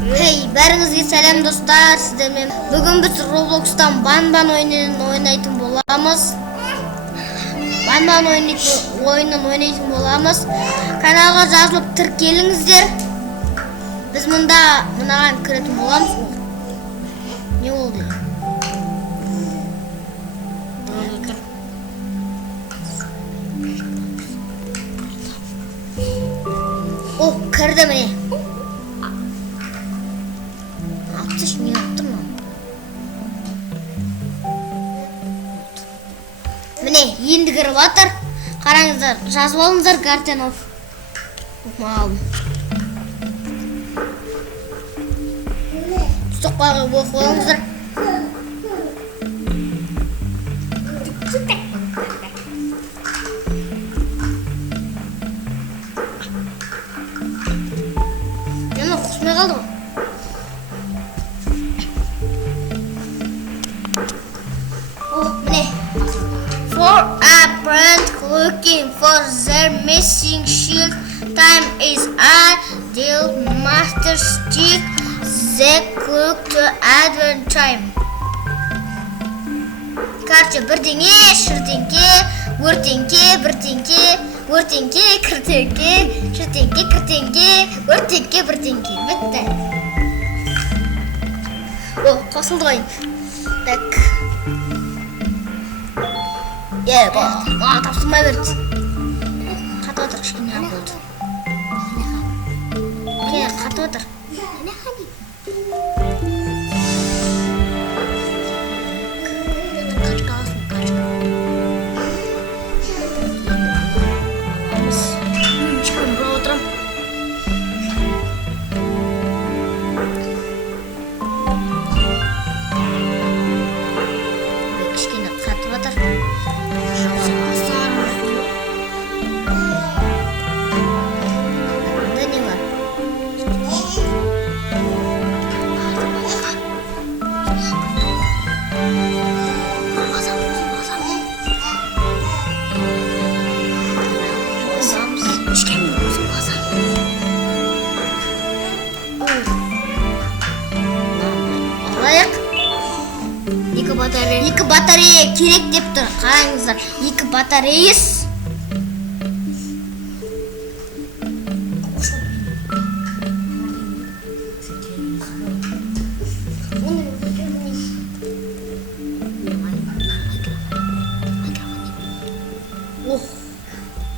Hey, бәріңізге сәлем достар, сіздермен. Бүгін біз Roblox'tan Banban oyununu oynaytın bolamız. Banban oyununu oynaytın bolamız. Kanalға жазылып тіркеліңіздер. Біз мынаған кіретін боламыз. Не oldu? Oh, kırdı mı? Şimdi yaptım mı? Mine енді кіріп жатыр. Қараңыздар, жазып алыңыздар Гартенов. Оқымағалым. Соқпағы оқып алыңыздар. Мен құсмай қалды ғой. For a brand looking for their missing shield, time is until master stick the clock to advent time. Короче, бірдеңе, шіртеңке, өртеңке, біртеңке, өртеңке, кіртеңке, шіртеңке, кіртеңке, өртеңке, біртеңке. Бітті. О, қосылды ғой. Так. Bana tapsırma verdi. Katı otur, kışkın ya oldu. Katı otur. Kaç kalsın, kaç. Çıkalım, buraya oturalım. Kışkın katı otur. Екі батарея керек деп тұр. Қараңыздар, екі батареяс.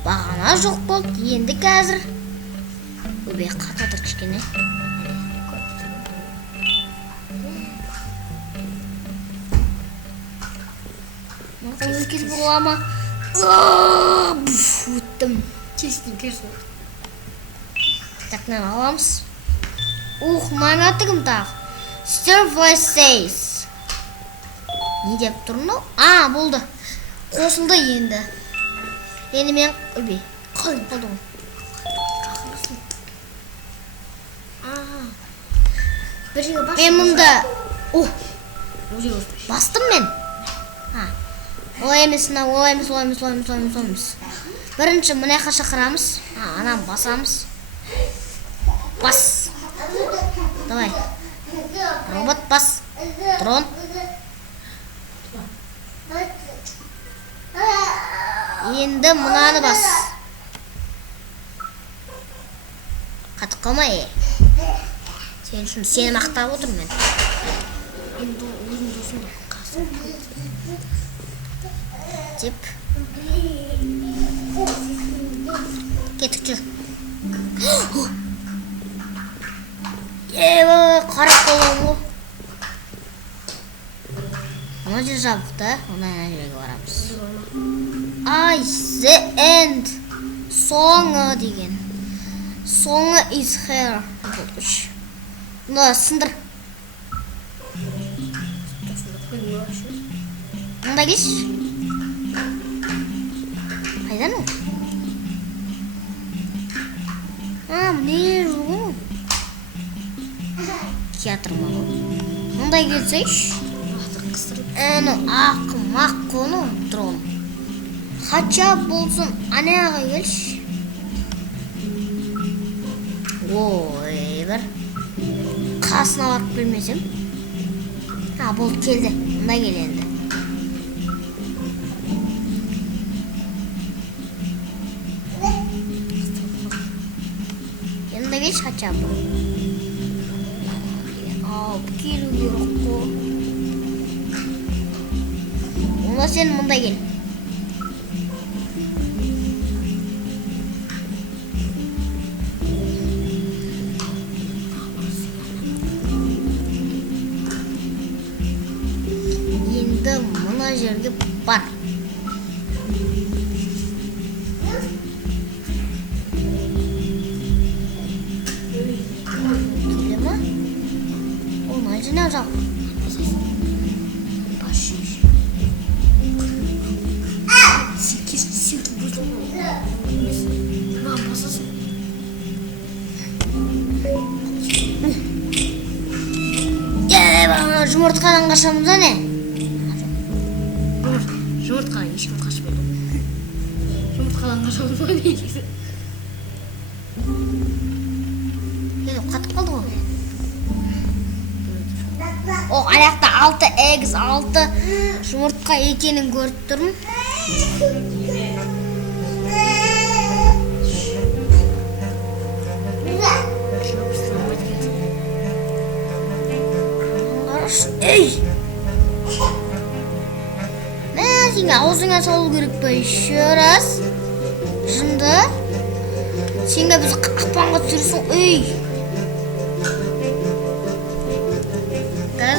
Бағана жоқ болды, енді қазір. Өбе, қатып отыр кішкене. Өзгеріп бола ма? Өттім. Кесін. Так, нән аламыз. Мана аттығым тағы. Stir voice says. Не деп тұр мұнау? Болды. Қосылды енді. Енді мен өбе. Қалай болды ғой. Мен мұнда бастым мен. Олай емес. Бірінші мұнайқа шақырамыз. Анам басамыз. Бас. Давай. Робот бас. Дрон. Енді мұнаны бас. Қатып қалмай. Сен үшін сені мақтап отырмын мен. Енді өзім досым қасым. Деп. Кеттік жүр. Қарап қолым ғой. Ана жер жабықты. Ондай жерге барамыз. The end. Соңы деген. Соңы is here. Мұнда сындыр. Мұнда кеш. Қайдан ол? Міне жоқ. Театр ма ол? Мұнда келсейш. Ақымақ қону дрон. Қача болсын аняға келш. Ой, бір. Қасына барып келмесем. Болды келді. Мында кел енді. Yanına geç kaçacağım. Bu kilo yok bu. Ona sen bunda gel. Енді мына жерге бар. Ne olacak? Жұмыртқадан қашамыз да не? Жұмыртқадан ешкім қашпайды. Жұмыртқадан қашамыз ба дейсіз? Қатып қалды ғой. Аяқта 6 егіз 6 жұмыртқа екенін көріп тұрмын. Ей! Сен аузыңа салу керек па еще раз? Жынды? Сенге біз қақпанға түсірсің. Ей!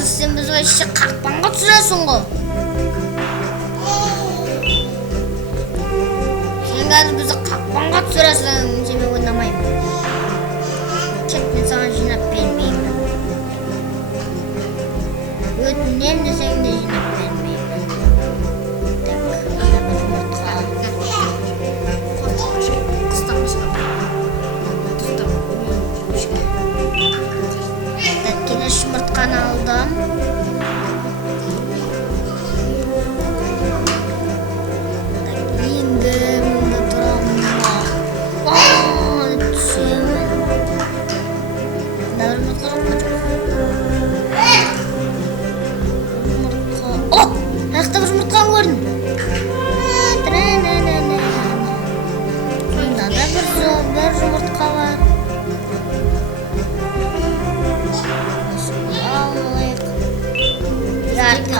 Sen biz o işi kalkmaya tutuyorsun o. Sen gaz bizi kalkmaya tutuyorsun. Seni oynamayayım. Çektin sana jinap vermeyeyim. Ötünem de sen de jinap vermeyeyim. Жұмыртқаны aldım. Енді мұнда тұрамын. Түсемін. Дәуір жұмыртқа аяқта бір жұмыртқаны көрдім. Мұнда да бір жұмыртқа бар.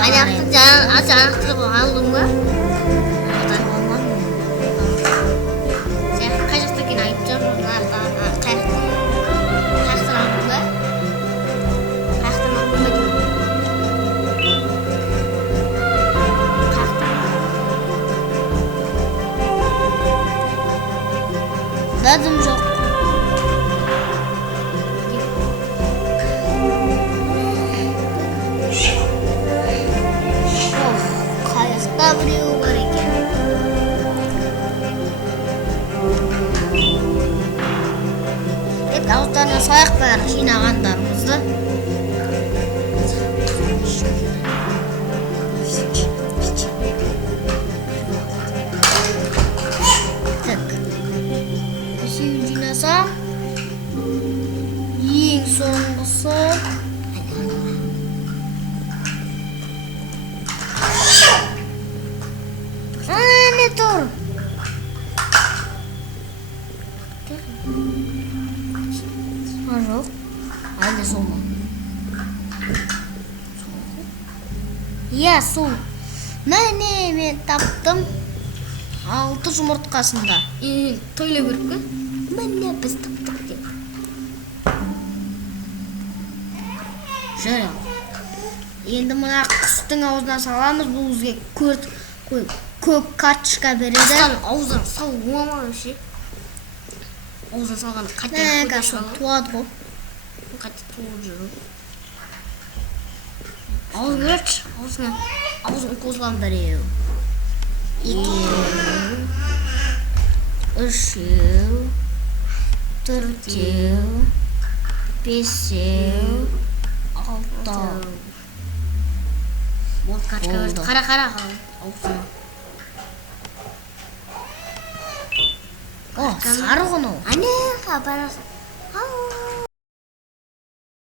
Ayakta canlı aldın mı? Sen kaçaktakini ayıpacağım. Kaçtan aldın mı? Kaçtan aldın mı? Dadım yok. Bilew var ekan. Avtana soyaq var jinaganlarimizni. Tak. Şimdi jinasa. Eng so'nggisi dur. Yok. Hadi soğuma. Ya soğ. Ne ben taptım. 6 жұмыртқасында. Тойлай беріп ке? Міне біз таптық деп. Жарайды. Енді мына құстың аузына саламыз. Бұл бізге көк карточка береді. Аузына сал болмай ше. Аузына салған қате туады ғой. Қате туып жүр. Аузын көрші. Аузын қозған біреу. 2 3 4 5 6 Бол карточка берді. Қара аузына. О, сары ғой. Ане, апарасың.